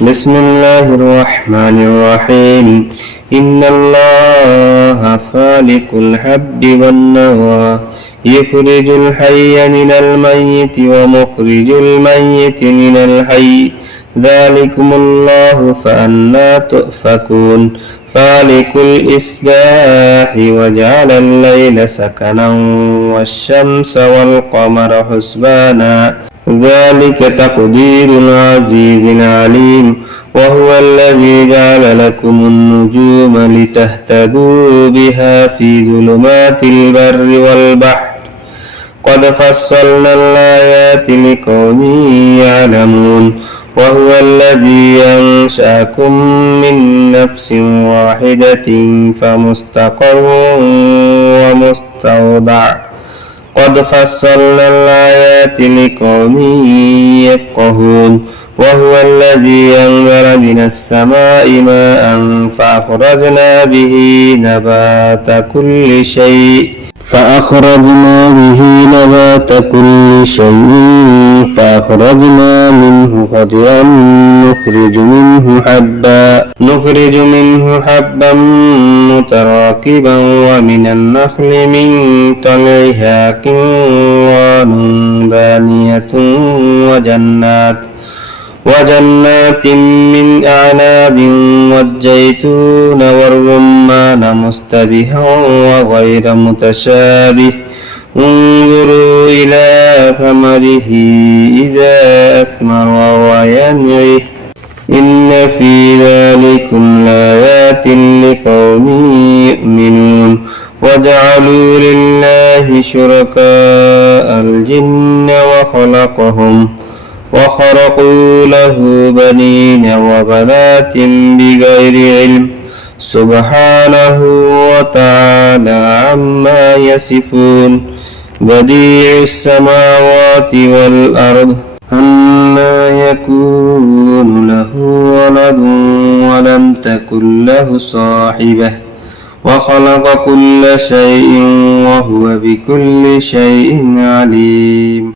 بسم الله الرحمن الرحيم. إن الله فالق الحب والنوى يخرج الحي من الميت ومخرج الميت من الحي. ذلكم الله فأنا تؤفكون. فالق الإصباح وجعل الليل سكنا والشمس والقمر حسبانا. ذلك تقدير العزيز العليم وهو الذي جعل لكم النجوم لتهتدوا بها في ظلمات البر والبحر. قد فصلنا الآيات لقوم يعلمون وهو الذي أنشأكم من نفس واحدة فمستقر ومستودع. قد فصلنا الآيات لقوم يفقهون وهو الذي أنزل من السماء ماء فأخرجنا به نبات كل شيء. فأخرجنا به نبات كل شيء فأخرجنا منه خضرا نخرج منه حبا. نخرج منه حبا متراكبا ومن النخل من طلعها كنوان دانية وجنات. وجنات من أعناب والزيتون والرمان مستبها وغير متشابه. انظروا إلى ثمره إذا أثمر وينعه إن في ذلكم لآيات لقوم يؤمنون. وجعلوا لله شركاء الجن وخلقهم. وخرقوا له بنين وبنات بغير علم سبحانه وتعالى عما يصفون بديع السماوات والأرض أما يكون له ولد ولم تكن له صاحبة وخلق كل شيء وهو بكل شيء عليم